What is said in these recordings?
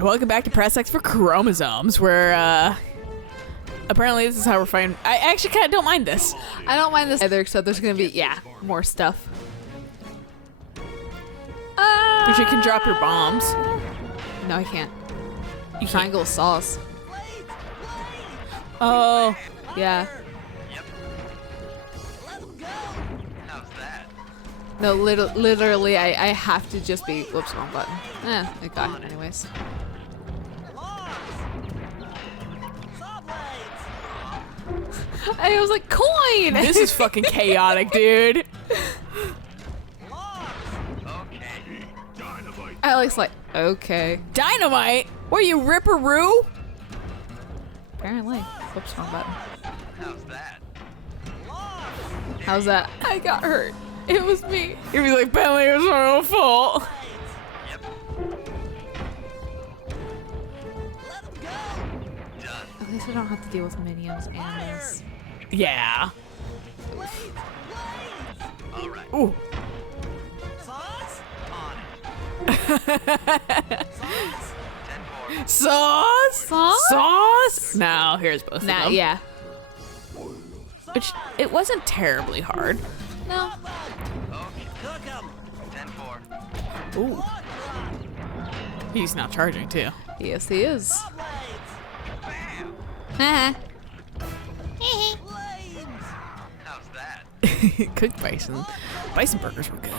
and welcome back to Press X for Chromosomes, where, apparently this is how we're fighting. I actually kind of don't mind this. I don't mind this either, except there's gonna be, more stuff. But you can drop your bombs. No, I can't. You Triangle sauce. Oh. Yeah. Yep. How's that? No, literally, I have to just be, whoops, wrong button. I got it anyways. I was like, coin! This is fucking chaotic, dude. Okay. Alex like, okay. Dynamite? What are you, Ripperoo? Apparently. Whoops, wrong button. How's that? How's that? I got hurt. It was me. You'd be like, Bentley, it was my own fault. Yep. Done. At least I don't have to deal with minions and this. Yeah. All right. Ooh. On it. Sauce? Sauce? Sauce? No, here's both of Nah, them. yeah. Which, it wasn't terribly hard. No. Okay. 10-4. Ooh. He's not charging, too. Yes, he is. Bam. Haha. How's that? Cooked bison. Bison burgers were good.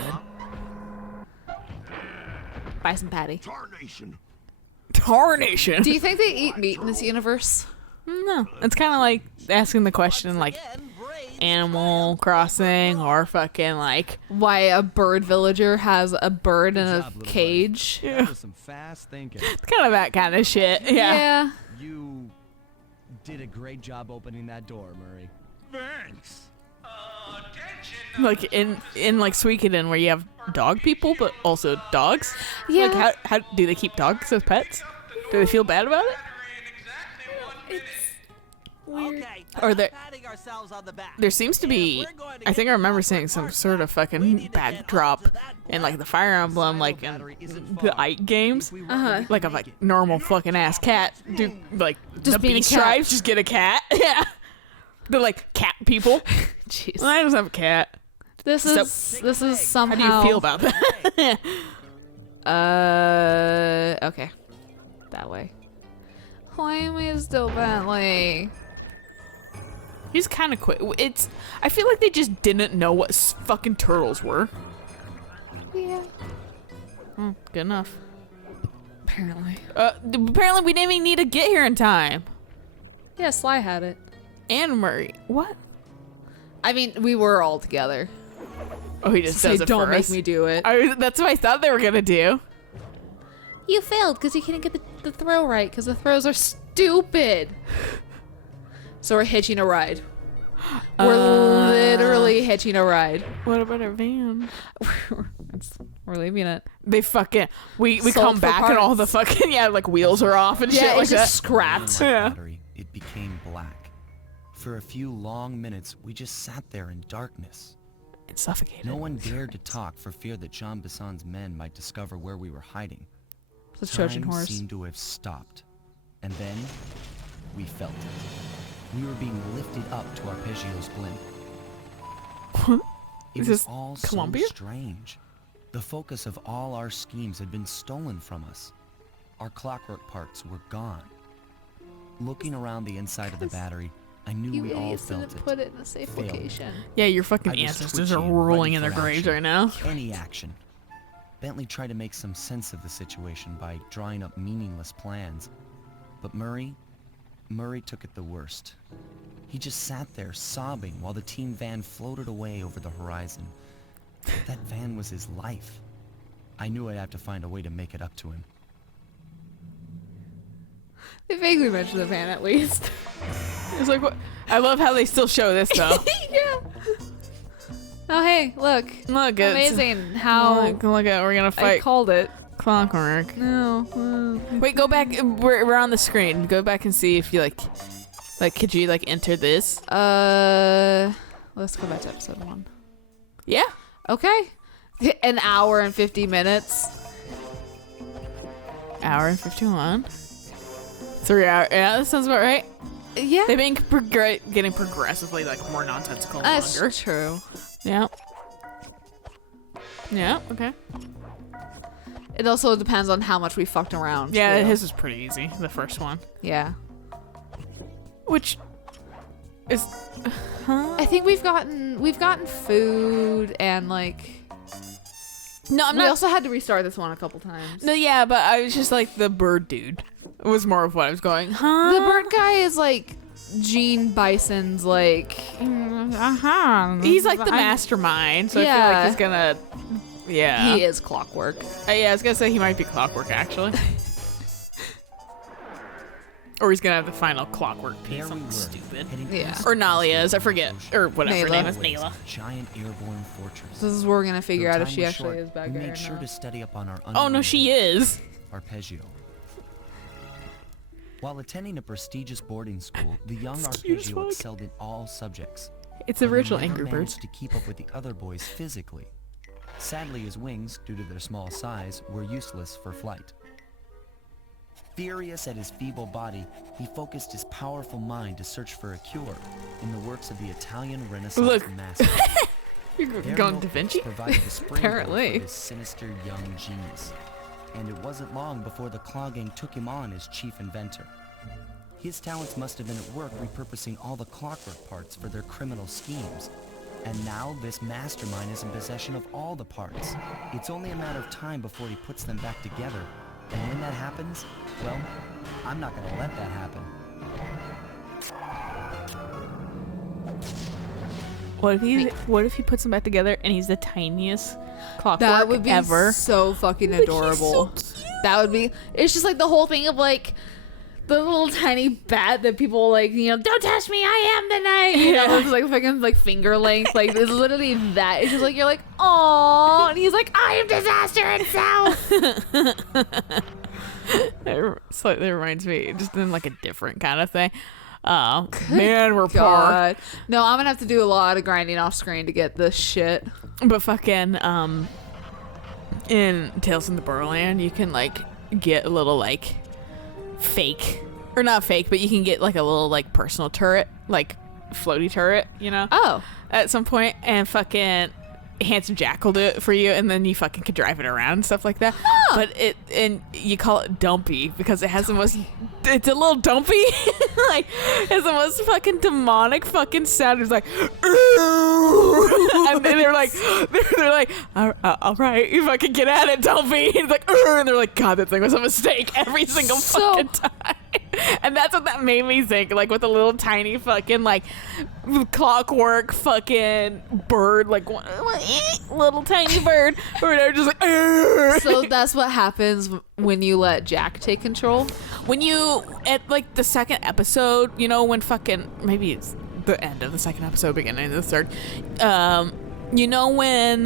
Bison patty. Tarnation. Do you think they eat meat in this universe? No. It's kind of like asking the question, like, Animal Crossing or fucking, like... Why a bird villager has a bird in a cage? Yeah. Was some fast thinking. It's kind of that kind of shit. Yeah. You did a great job opening that door, Murray. Thanks. Attention. Like, in like, Suikoden, where you have dog people, but also dogs. Yeah. Like, how do they keep dogs as pets? Do they feel bad about it? Okay, Or there- patting ourselves on the back. There seems to be, I think I remember seeing some sort of fucking backdrop in, like, the Fire Emblem, like, in the Ike games. Uh-huh. Like, of, like, normal fucking ass cat. Do, like, Just the being a beast cat. tribes, just get a cat. Yeah. They're, like, cat people. Jeez. I just have a cat. This So- is somehow. How do you feel about that? Okay. That way. Why am I still Bentley? He's kind of quick. I feel like they just didn't know what fucking turtles were. Yeah. Good enough. Apparently. Apparently we didn't even need to get here in time. Yeah, Sly had it. And Murray. What? I mean, we were all together. Oh, he just Say, does it don't first. make me do it. That's what I thought they were gonna do. You failed because you couldn't get the throw right because the throws are stupid. So we're hitching a ride. We're literally hitching a ride. What about our van? We're leaving it. They fucking we Sold come for back and all the parts. fucking like wheels are off and shit Yeah, like it's just that. scrapped. Yeah. Battery, it became black. For a few long minutes, we just sat there in darkness. It's suffocated. No one dared to talk for fear that Jean Bisson's men might discover where we were hiding. The Trojan Time horse. seemed to have stopped. And then, we felt it. We were being lifted up to arpeggios blimp. It Is was this all Columbia? so strange. The focus of all our schemes had been stolen from us. Our clockwork parts were gone. Looking around the inside of the battery, I knew You we all idiots felt didn't it. put it in a safe Failed. location. Yeah, your I fucking was ancestors are twitchy and rolling ready in their for graves action. right now. Any action. Bentley tried to make some sense of the situation by drawing up meaningless plans. But Murray took it the worst. He just sat there sobbing while the team van floated away over the horizon. That van was his life. I knew I'd have to find a way to make it up to him. They vaguely mentioned the van at least. It's like what? I love how they still show this though. Yeah. Oh hey, look. Look, it's Amazing how look at we're gonna I fight called it. clockwork. No. Wait, go back. We're on the screen. Go back and see if you like could you like enter this? Let's go back to episode 1. Yeah. Okay. An hour and 50 minutes. hour and 51. 3 hour. Yeah, that sounds about right. Yeah. They've been getting progressively like more nonsensical and That's longer. true. Yeah. Yeah. Okay. It also depends on how much we fucked around. Yeah, too. his was pretty easy. The first one, Yeah. which is, I think we've gotten food and like no, I'm we not. also had to restart this one a couple times. No, yeah, but I was just like the bird dude. Was more of what I was going. Huh? The bird guy is like Gene Bison's like He's like the mastermind, so I feel Yeah. like he's gonna. Yeah. he is Clockwork. Yeah, I was gonna say he might be Clockwork actually. Or he's gonna have the final Clockwork piece. There we Something were, stupid. heading Yeah. east Or Nalia's, I forget. Or whatever her name Nayla. is, Nayla. a giant airborne fortress. So this is where we're gonna figure Though out if time she was actually short, is bad we guy or made sure not. to study up on our Oh no, she unknown is. Arpeggio. While attending a prestigious boarding school, the young It's cute as Arpeggio fuck. excelled in all subjects. It's the but he original never Angry Birds. managed to keep up with the other boys physically. Sadly, his wings, due to their small size, were useless for flight. Furious at his feeble body, he focused his powerful mind to search for a cure in the works of the Italian Renaissance Look. master. You're Their going Da notebooks Vinci? provided the springboard Apparently. for his sinister young genius. And it wasn't long before the Claw Gang took him on as chief inventor. His talents must have been at work repurposing all the clockwork parts for their criminal schemes. And now this mastermind is in possession of all the parts. It's only a matter of time before he puts them back together. And when that happens, well, I'm not gonna let that happen. What if he puts them back together and he's the tiniest Clockwork That would be ever? so fucking adorable. That would be. It's just like the whole thing of like the little tiny bat that people like, don't touch me, I am the knight. It's like fucking like finger length. Like it's literally that. It's just like you're like, oh, and he's like, I am disaster itself. It slightly reminds me, just in like a different kind of thing. Oh man, we're poor. God. No, I'm gonna have to do a lot of grinding off screen to get this shit. But fucking in Tales from the Borderland, you can like get a little like fake, or not fake, but you can get like a little like personal turret, like floaty turret, Oh. at some point, and fucking Handsome Jack will do it for you, and then you fucking can drive it around and stuff like that. But you call it dumpy because it has the most, it's a little dumpy, like it's the most fucking demonic fucking sound. It's like, and then they're like, all right, you fucking get at it, dumpy. And it's like, and they're like, God, that thing was a mistake every single fucking time. And that's what that made me think, like with a little tiny fucking like clockwork fucking bird, like little tiny bird, or they're just like. So that's what happens when you let Jack take control. When you at like the second episode, when fucking maybe it's the end of the second episode, beginning of the third. When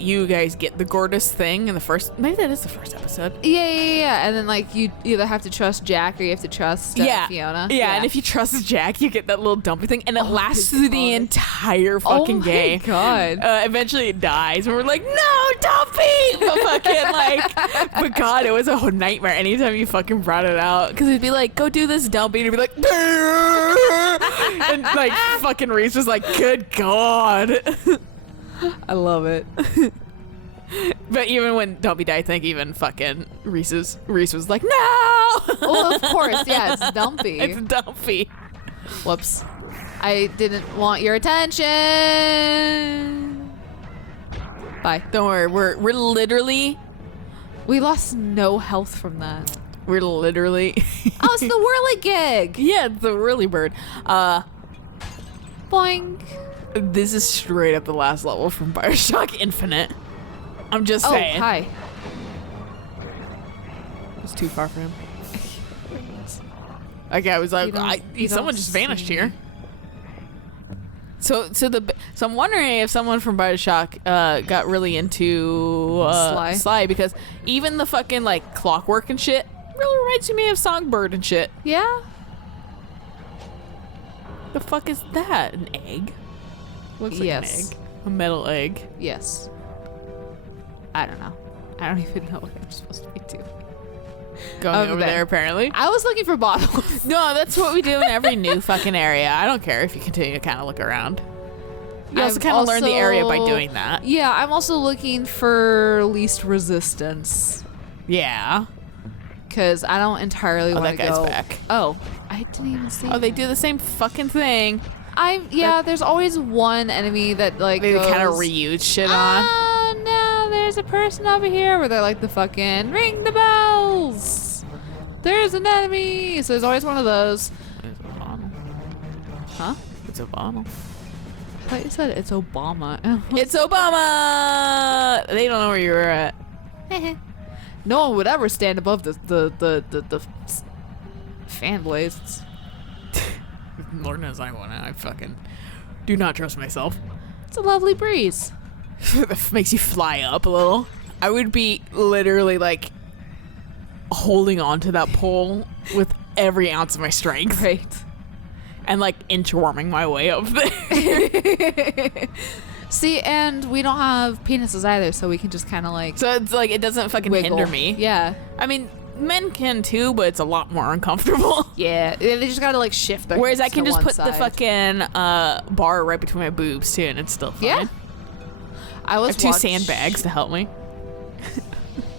you guys get the Gorgeous thing in the first, maybe that is the first episode. Yeah. And then like you either have to trust Jack or you have to trust Fiona. Yeah, and if you trust Jack, you get that little dumpy thing, and it lasts my through the God. entire fucking game. Oh my God. Eventually it dies, and we're like, no, Dumpy! But fucking like, but God, it was a nightmare anytime you fucking brought it out, because it'd be like, go do this, Dumpy, and it'd be like, and like fucking Reese was like, good God. I love it. But even when Dumpy died, I think even fucking Reese was like, no! Well, of course, yeah, it's Dumpy. It's Dumpy. Whoops. I didn't want your attention. Bye. Don't worry, we're literally, We lost no health from that. we're literally, Oh, it's the whirly gig. yeah, it's the whirly bird. Boing. This is straight up the last level from Bioshock Infinite. I'm just Oh, saying. hi. It's too far for him. Like I was like, You someone don't just vanished see here. me. So I'm wondering if someone from Bioshock got really into Sly, because even the fucking like clockwork and shit really reminds me of Songbird and shit. Yeah? The fuck is that? An egg? Looks like Yes. an egg. A metal egg. Yes. I don't know. I don't even know what I'm supposed to be doing. Going over there, apparently. I was looking for bottles. No, that's what we do in every new fucking area. I don't care if you continue to kind of look around. You also I've kind of learn the area by also- doing that. Yeah, I'm also looking for least resistance. Yeah. Because I don't entirely Oh, want that to guy's go. back. Oh, I didn't even see. Oh, they him. do the same fucking thing. There's always one enemy that like They goes, kind of reuse shit on. Oh no, there's a person over here where they're like the fucking ring the bells. There's an enemy. So there's always one of those. It's a bottle. Huh? It's a bottle. I thought you said it's Obama. It's Obama. They don't know where you were at. No one would ever stand above the fan blades. Lord knows I won't. I fucking do not trust myself. It's a lovely breeze. That makes you fly up a little. I would be literally like holding on to that pole with every ounce of my strength. Great. And like inchworming my way up there. See, and we don't have penises either, so we can just kind of like So it's like it doesn't fucking wiggle. hinder me. Yeah. I mean, men can too, but it's a lot more uncomfortable. Yeah. They just gotta like shift their Whereas I hips can to just one put the side. fucking bar right between my boobs too, and it's still fine. Yeah. I I was have two sandbags to help me.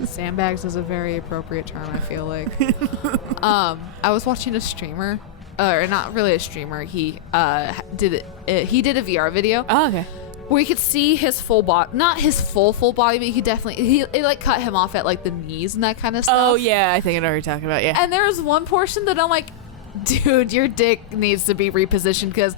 Sandbags is a very appropriate term, I feel like. I was watching a streamer, or not really a streamer. He did a VR video Oh, okay. where you could see his full body, not his full body, but you could definitely it like cut him off at like the knees and that kind of stuff. Oh yeah, I think I know what you're talking about. Yeah. And there was one portion that I'm like, dude, your dick needs to be repositioned because,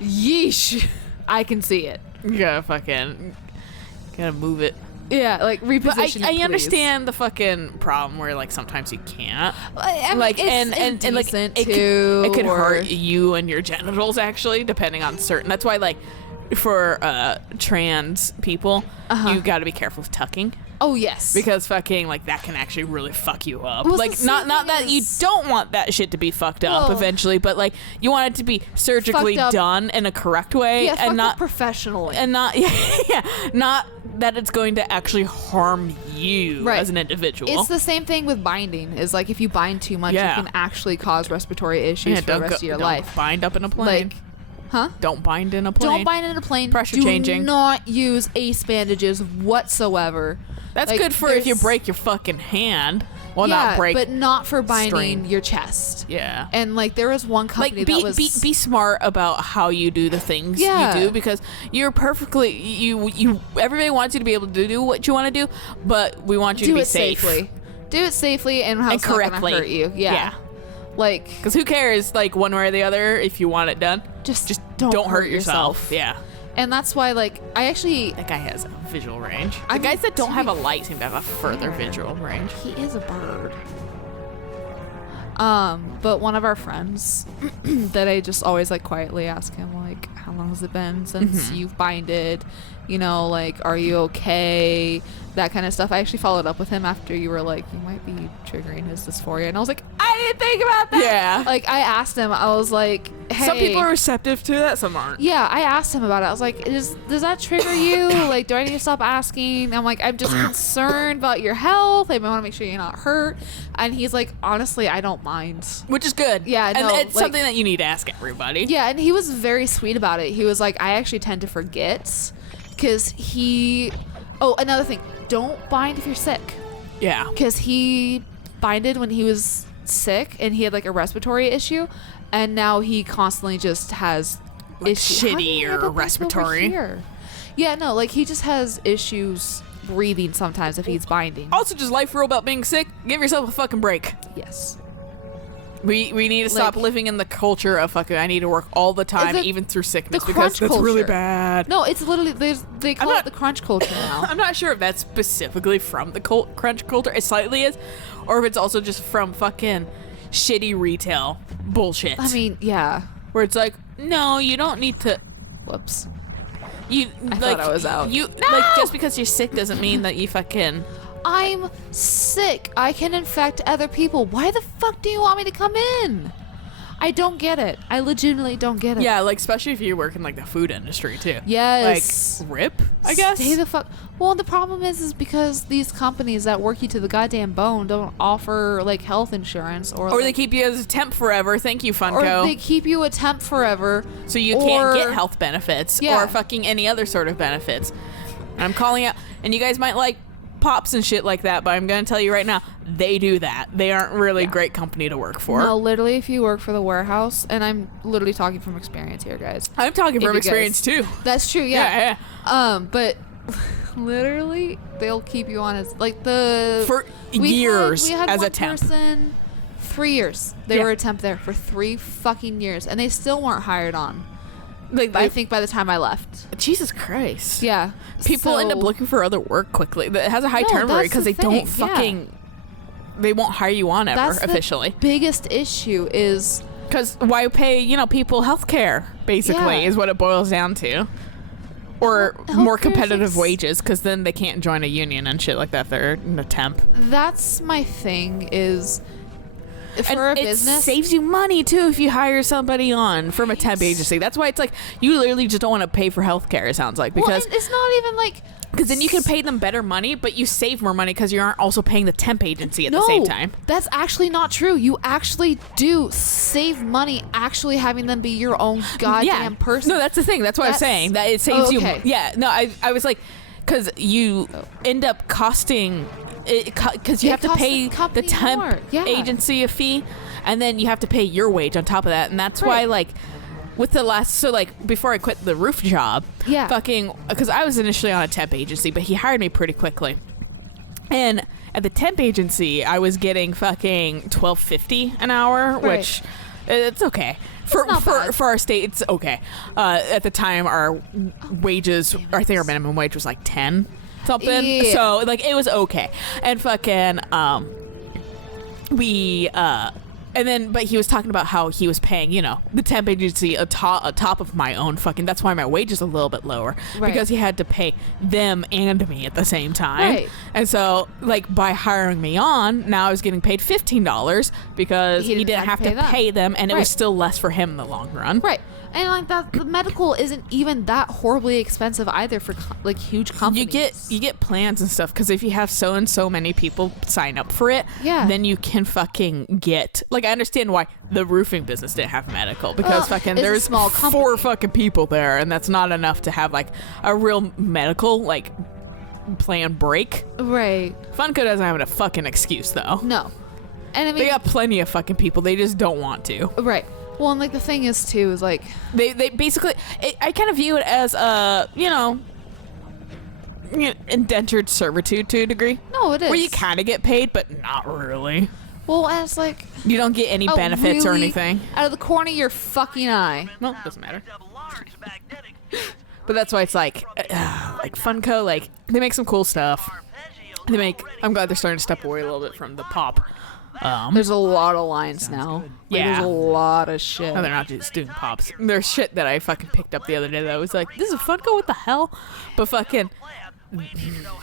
yeesh, I can see it. You gotta move it. Yeah, like But reposition. it, I please. understand the fucking problem where like sometimes you can't. I mean, Like it's and like indecent, it too, could, it could or- hurt you and your genitals actually, depending on certain. That's why like for trans people, you got to be careful with tucking. Oh yes, Because fucking like that can actually really fuck you up. Well, Like the not same not thing that you is- don't want that shit to be fucked up Well- eventually, but like you want it to be surgically Fucked up. done in a correct way yeah, fucked and up not professionally. and not not that it's going to actually harm you Right. as an individual. It's the same thing with binding. Is like if you bind too much, Yeah. it can actually cause respiratory issues for the rest of your don't life. bind up in a plane. Like, huh? Don't bind in a plane. Don't bind in a plane. Pressure Do changing. not use ace bandages whatsoever. That's Like, good for if you there's- break your fucking hand. Well, yeah, not break. but not for binding strain. your chest. Yeah. And like there was one company Like that was be smart about how you do the things Yeah. you do, because you're perfectly you everybody wants you to be able to do what you want to do, but we want you do to be it safe. safely. Do it safely and how And it's not gonna correctly. hurt you. Yeah. Like Because who cares, like one way or the other, if you want it done, just don't hurt yourself. Yeah. And that's why like I actually That guy has a visual range. The I guys mean, that don't to have be a light seem to have a further visual range. he is a bird. But one of our friends that I just always like quietly ask him like, how long has it been since you've binded? You know, like, are you okay? That kind of stuff. I actually followed up with him after you were like, you might be triggering his dysphoria, and I was like, I didn't think about that. Yeah. Like I asked him, I was like, hey. Some people are receptive to that, some aren't. Yeah, I asked him about it. I was like, does that trigger you? Like, do I need to stop asking? I'm like, I'm just concerned about your health. I want to make sure you're not hurt. And he's like, honestly, I don't mind. Which is good. Yeah, and no, it's like- something that you need to ask everybody. Yeah, and he was very sweet about it. He was like, I actually tend to forget because he. Oh, another thing. Don't bind if you're sick. Yeah. Because he binded when he was sick and he had like a respiratory issue. And now he constantly just has Like issues. How do you shittier have a bump over respiratory. here? Yeah, no, like he just has issues breathing sometimes if he's binding. Also, just life rule about being sick: give yourself a fucking break. Yes. We need to stop Like- living in the culture of fucking I need to work all the time, the- even through sickness, the because crunch that's really culture. bad. No, it's literally they call not- it the crunch culture now. I'm not sure if that's specifically from the crunch culture. It slightly is, or if it's also just from fucking shitty retail bullshit. I mean, yeah. where it's like, no, you don't need to. Whoops. You I like thought I was out. You No! like just because you're sick doesn't mean that you fucking. I'm sick. I can infect other people. Why the fuck do you want me to come in? I don't get it. I legitimately don't get it. Yeah, like especially if you work in like the food industry too. Yes. Like rip, I guess. Stay the fuck. Well, the problem is because these companies that work you to the goddamn bone don't offer like health insurance or Or they like, keep you as a temp forever. Thank you, Funko. or they keep you a temp forever. So you can't get health benefits Yeah. or fucking any other sort of benefits. And I'm calling out, and you guys might like Pops and shit like that, but I'm gonna tell you right now, they do that. They aren't really a great company to work for. No, literally, if you work for the warehouse, and I'm literally talking from experience here, guys. I'm talking If from you experience guys- too. That's true, yeah. Yeah. But literally, they'll keep you on as like the For we years had as one a temp. Person, 3 years. They Yeah. were a temp there for 3 fucking years, and they still weren't hired on. Like, I think by the time I left. Jesus Christ. Yeah. People end up So- looking for other work quickly. That has a high No, turnover rate that's because the they don't thing, yeah. fucking. They won't hire you on ever That's officially. the biggest issue is Because why pay people health care basically Yeah. is what it boils down to. Or Well, more healthcare's competitive wages because then they can't join a union and shit like that. They're in a temp. that's my thing is for And a it business. saves you money too if you hire somebody on from a temp agency. That's why it's like you literally just don't want to pay for healthcare. It sounds like well, because and it's not even like then you can pay them better money, but you save more money because you aren't also paying the temp agency at no, the same time. that's actually not true. You actually do save money actually having them be your own goddamn person. No, that's the thing. That's what I'm That's- saying. That it saves Oh, okay. you. Yeah. No, I was like, because you end up costing, because you It have to costs pay the the company temp more. Yeah. agency a fee, and then you have to pay your wage on top of that, and that's why Right. like. With the last, so like before I quit the roof job, Yeah. because I was initially on a temp agency, but he hired me pretty quickly. And at the temp agency, I was getting fucking $12.50 an hour, Right. which it's okay. For not bad. for our state, it's okay. At the time, our wages, I think our minimum wage was like 10 something. Yeah. So like it was okay. And fucking we and then but he was talking about how he was paying the temp agency a top of my own fucking, that's why my wage is a little bit lower, Right. because he had to pay them and me at the same time. Right. And so like by hiring me on, now I was getting paid $15 because he didn't have to pay them, and it Right. was still less for him in the long run. Right. And like that, the medical isn't even that horribly expensive either for like huge companies. You get plans and stuff, because if you have so and so many people sign up for it, Yeah. then you can fucking get, like, I understand why the roofing business didn't have medical, because fucking it's a there's small 4 company. fucking people there, and that's not enough to have like a real medical like plan break. Right. Funko doesn't have a fucking excuse though. No. And I mean, They got plenty of fucking people. They just don't want to. right. Well, and like the thing is too is like They basically, I kind of view it as indentured servitude to a degree. no, it is. Where you kind of get paid, but not really. well, and it's like You don't get any benefits or really, anything. out of the corner of your fucking eye. Well, doesn't matter. Double large magnetic But that's why it's like Funko, like they make some cool stuff. I'm glad they're starting to step away a little bit from the pop. There's a lot of lines now. Like, Yeah. there's a lot of shit. No, they're not just doing pops. There's shit that I fucking picked up the other day that I was like, this is Funko, what the hell? But fucking,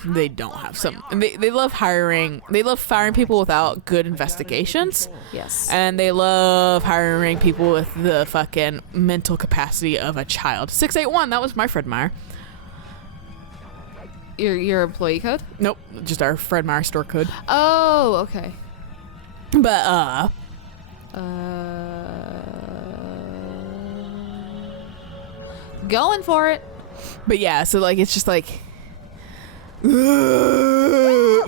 they don't have some. And they love hiring. They love firing people without good investigations. Yes. And they love hiring people with the fucking mental capacity of a child. 681, that was my Fred Meyer. Your employee code? Nope, just our Fred Meyer store code. Oh, okay. But, Going for it. But yeah, so like it's just like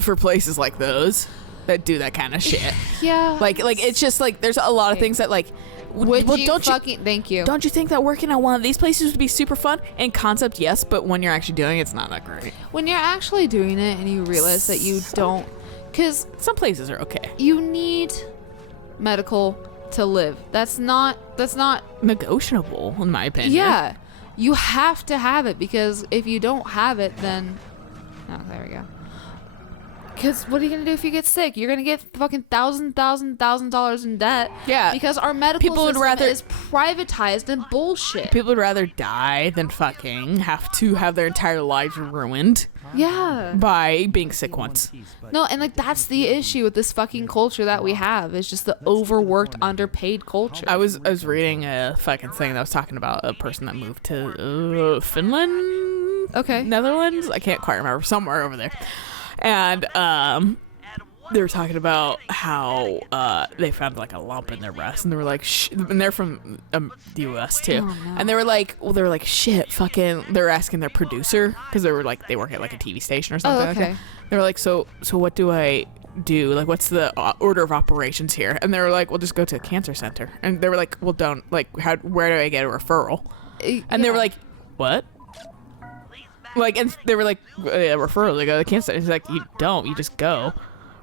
for places like those that do that kind of shit. Yeah. Like it's just like there's a lot of things that like Would well, you don't fucking thank you. don't you think that working at one of these places would be super fun? In concept, yes, but when you're actually doing it, it's not that great. When you're actually doing it and you realize that you don't, because Some places are okay. you need medical to live. That's not Negotiable, in my opinion. yeah. You have to have it, because if you don't have it, then oh, there we go. Because what are you gonna do if you get sick? You're gonna get fucking $1,000 in debt. Yeah. Because our medical People would system rather- is privatized and bullshit. People would rather die than fucking have to have their entire lives ruined Yeah. by being sick once. No, and like that's the issue with this fucking culture that we have. It's just the overworked, underpaid culture. I was reading a fucking thing that was talking about a person that moved to Finland, Okay. Netherlands. I can't quite remember, somewhere over there. And they were talking about how they found like a lump in their breast, and they were like, and they're from the U.S. too, Oh, no. and they were like, shit, fucking. They were asking their producer because they work at like a TV station or something. Oh, okay. Like that. They were like, so what do I do? Like, what's the order of operations here? And they were like, well, just go to a cancer center. And they were like, well, don't, like, where do I get a referral? And they were like, what? Like, and they were like, a referral to go to the cancer center. He's like, you don't, you just go.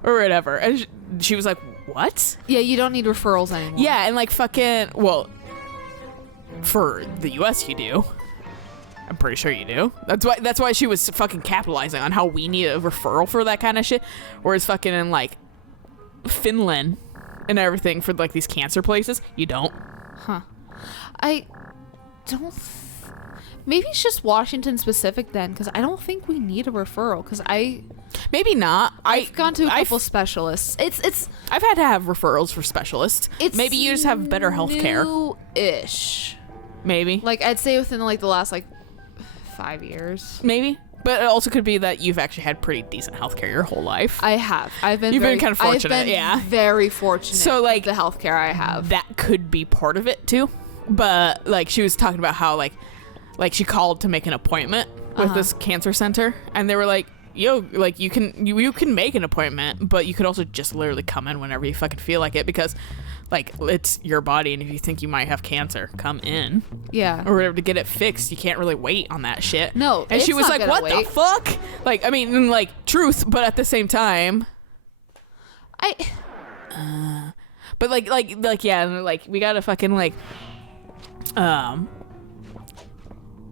Or whatever. And she was like, what? Yeah, you don't need referrals anymore. Yeah, and like fucking, well, for the US you do. I'm pretty sure you do. That's why she was fucking capitalizing on how we need a referral for that kind of shit. Whereas fucking in like Finland and everything for like these cancer places, you don't. Huh. I don't. Maybe it's just Washington specific then, because I don't think we need a referral. Because Maybe not. I've gone to a couple specialists. I've had to have referrals for specialists. Maybe you just have better health care. New-ish. Maybe. Like I'd say within like the last like 5 years. Maybe. But it also could be that you've actually had pretty decent health care your whole life. I have. You've been kind of fortunate, I've been yeah. very fortunate. So, like, with the healthcare I have. That could be part of it too. But like she was talking about how like she called to make an appointment with this cancer center, and they were like, yo, like you can make an appointment, but you could also just literally come in whenever you fucking feel like it, because like it's your body, and if you think you might have cancer, come in. Yeah. Or whatever to get it fixed. You can't really wait on that shit. No, and she it's was not like, gonna what wait. the fuck? Like, I mean, like, truth, but at the same time, but like yeah, and like we gotta fucking like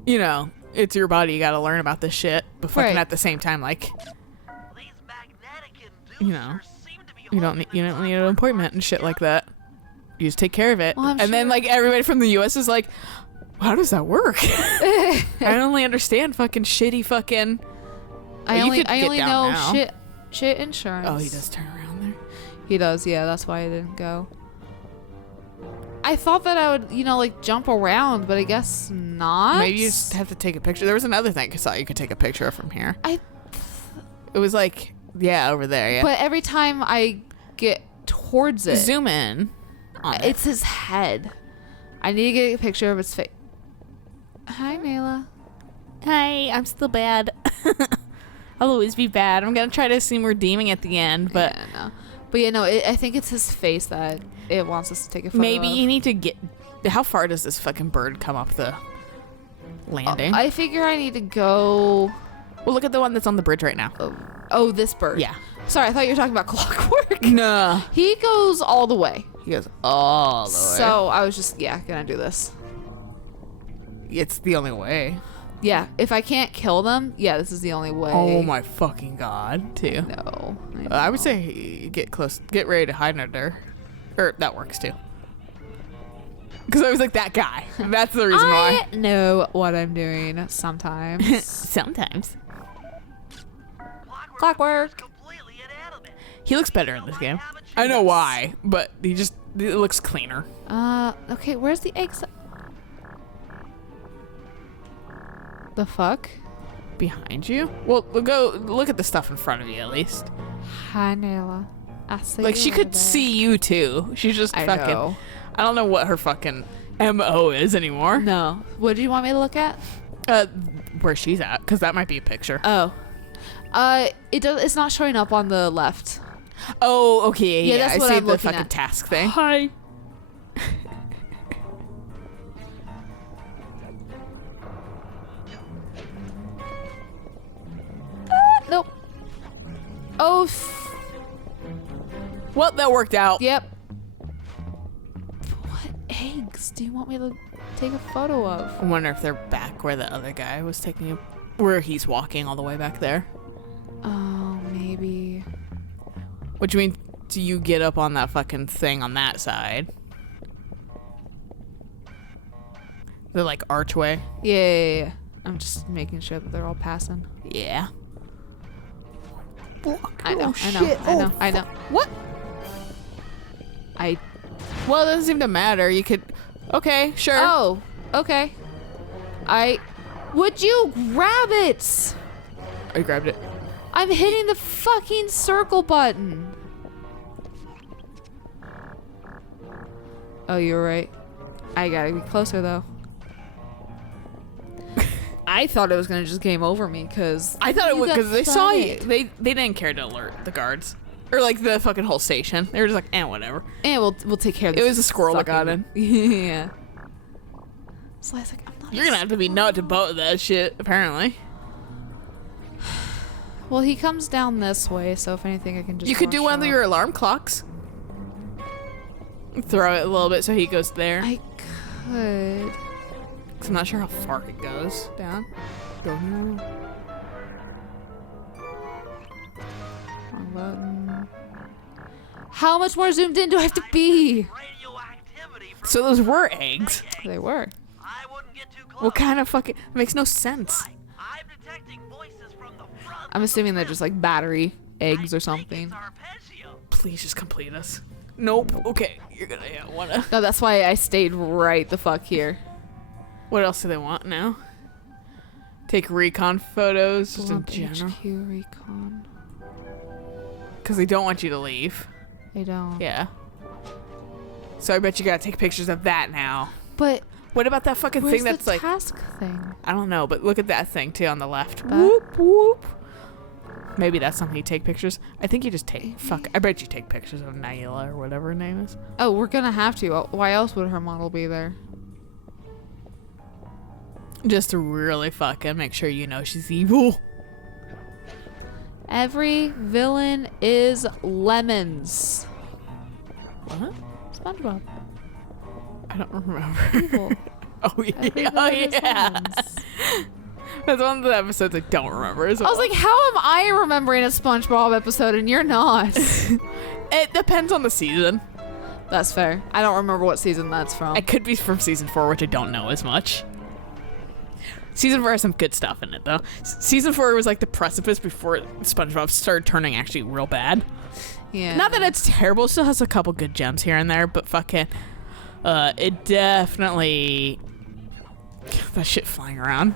you know, it's your body, you gotta learn about this shit, but fucking Right. at the same time, like, These magnetic you know, inducers seem to be you don't need an appointment and shit like that. You just take care of it. Well, I'm and then sure- like everybody from the US is like, how does that work? I only understand fucking shitty fucking. I you only could get know down now. shit insurance. Oh, he does turn around there. He does, yeah, that's why I didn't go. I thought that I would, like jump around, but I guess not. Maybe you just have to take a picture. There was another thing I saw you could take a picture of from here. I It was like, yeah, over there, yeah. but every time I get towards it, Zoom in on it. it's his head. I need to get a picture of his face. Hi, Nayla. Hi, I'm still bad. I'll always be bad. I'm gonna try to seem redeeming at the end, but Yeah, no. But yeah, no, I think it's his face that it wants us to take a photo maybe of. you need to get. How far does this fucking bird come up the landing? I figure I need to go. Well, look at the one that's on the bridge right now. Oh, this bird. Yeah. Sorry, I thought you were talking about Clockwork. No. He goes all the way. He goes all the way. So I was just, gonna do this. It's the only way. Yeah, if I can't kill them, this is the only way. Oh my fucking god, too. No. I would say get close, get ready to hide under. Or that works too. Because I was like that guy. That's the reason why. I know what I'm doing sometimes. Sometimes. Clockwork. completely inanimate. He looks better in this game. I know why, but it looks cleaner. Okay, where's the eggs? The fuck? Behind you? Well, go look at the stuff in front of you at least. Hi, Nayla. I see Like you she over could there. see you too. She's just I fucking. know. I don't know what her fucking MO is anymore. No. What do you want me to look at? Where she's at, because that might be a picture. Oh. It's not showing up on the left. Oh, okay. Yeah, Yeah, that's I what see I'm the looking fucking at. task thing. Hi. Nope. Oh, Well, that worked out. yep. What eggs do you want me to take a photo of? I wonder if they're back where the other guy was taking you, where he's walking all the way back there. maybe. Which means do you get up on that fucking thing on that side? The like archway. Yeah. I'm just making sure that they're all passing. Yeah. I know. What? Well, it doesn't seem to matter. You could. Okay, sure. Oh, okay. Would you grab it? I grabbed it. I'm hitting the fucking circle button. Oh, you're right. I gotta be closer though. I thought it was gonna just game over me because I thought it would because they saw you. They didn't care to alert the guards or like the fucking whole station. They were just like, whatever. And we'll take care of this. It was a squirrel that got in. Yeah. So I was like, I'm not. You're gonna have to be nut to boat that shit, apparently. Well, he comes down this way, so if anything, I can just. You could do rush one of up. your alarm clocks. Throw it a little bit so he goes there. I could. 'Cause I'm not sure how far it goes down. Don't know. Wrong button. How much more zoomed in do I have to be? Radioactivity. So those were eggs. They were. I wouldn't get too close. What kind of fucking makes no sense? I'm detecting voices from the front. I'm assuming they're just like battery eggs or I think something. it's arpeggio. Please just complete us. Nope. Okay, you're gonna wanna. No, that's why I stayed right the fuck here. What else do they want now? Take recon photos just in Lump general. HQ recon. Because they don't want you to leave. They don't. Yeah. So I bet you gotta take pictures of that now. But What about that fucking where's thing that's the like... task thing? I don't know, but look at that thing too on the left. That? Whoop, whoop. Maybe that's something you take pictures. I think you just take... Fuck, I bet you take pictures of Naila or whatever her name is. Oh, we're gonna have to. Why else would her model be there? Just to really fucking make sure you know she's evil. Every villain is lemons. What? SpongeBob. I don't remember. Evil. Oh yeah. Every Oh villain is yeah. lemons. That's one of the episodes I don't remember as well. I was like, how am I remembering a SpongeBob episode and you're not? It depends on the season. That's fair. I don't remember what season that's from. It could be from season 4, which I don't know as much. Season 4 has some good stuff in it, though. Season 4 was like the precipice before SpongeBob started turning actually real bad. Yeah. Not that it's terrible, it still has a couple good gems here and there, but fucking, it definitely, that shit flying around.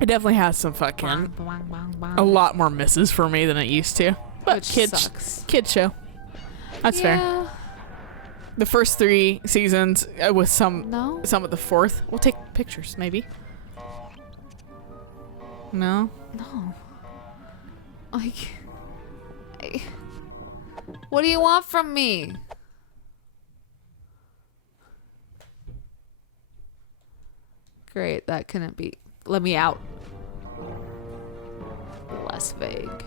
It definitely has some fucking, a lot more misses for me than it used to. But Which kids, sucks. kids show. That's fair. Yeah. The first 3 seasons with some No. of the 4th. We'll take pictures, maybe. No? No. Like, what do you want from me? Great, that couldn't be. Let me out. Less vague.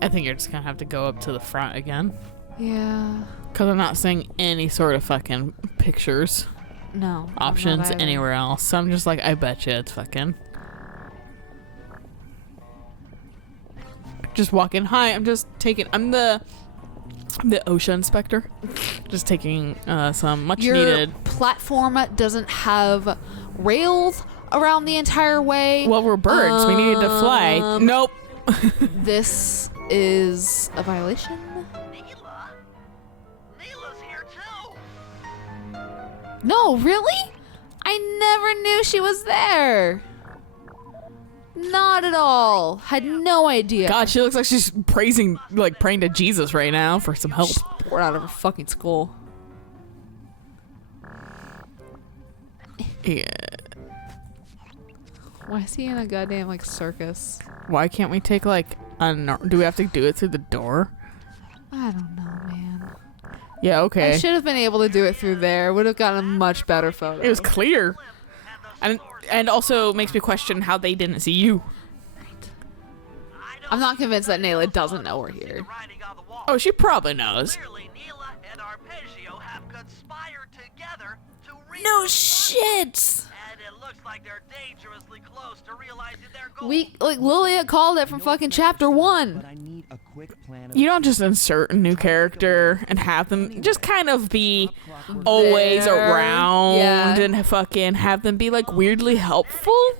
I think you're just gonna have to go up to the front again. Yeah. Because I'm not seeing any sort of fucking pictures No. I'm options not either. anywhere else. So I'm just like, I bet you it's fucking. Just walking. Hi, I'm just taking. I'm the OSHA inspector. Just taking some much Your needed. platform doesn't have rails around the entire way. Well, we're birds. We needed to fly. Nope. This is a violation. Neela? Neela's here too. No, really? I never knew she was there. Not at all. Had no idea. God, she looks like she's praying to Jesus right now for some help. She's bored out of her fucking skull. Yeah. Why is he in a goddamn like circus? Why can't we take do we have to do it through the door? I don't know, man. Yeah, okay. I should have been able to do it through there. Would have gotten a much better photo. It was clear. And also makes me question how they didn't see you. I'm not convinced that Nayla doesn't know we're here. Writing on the wall. Oh, she probably knows. Clearly, Neela and Arpeggio have conspired together to reach No us. shit. And it looks like they're dangerously close to realizing their goal. Lilia called it from fucking chapter 1. But I need a quick plan of You don't just insert a new character and have them just kind of be always There. around Yeah. and fucking have them be like weirdly helpful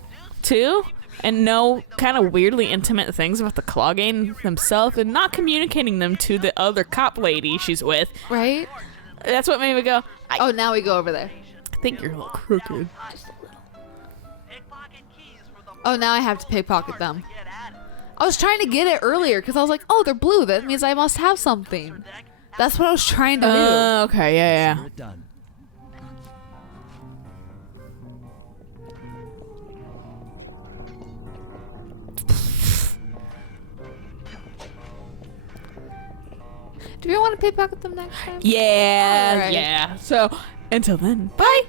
too and know kind of weirdly intimate things about the clogging themselves and not communicating them to the other cop lady she's with. Right? That's what made me go, I Now we go over there. think you're a little crooked. Pickpocket keys for the Oh, now I have to pickpocket them. get at it. I was trying to get it earlier because I was like, oh, they're blue. That means I must have something. That's what I was trying to do. Okay, yeah. We're done. Do we want to pickpocket them next time? Yeah, Alright. yeah. So, until then, bye.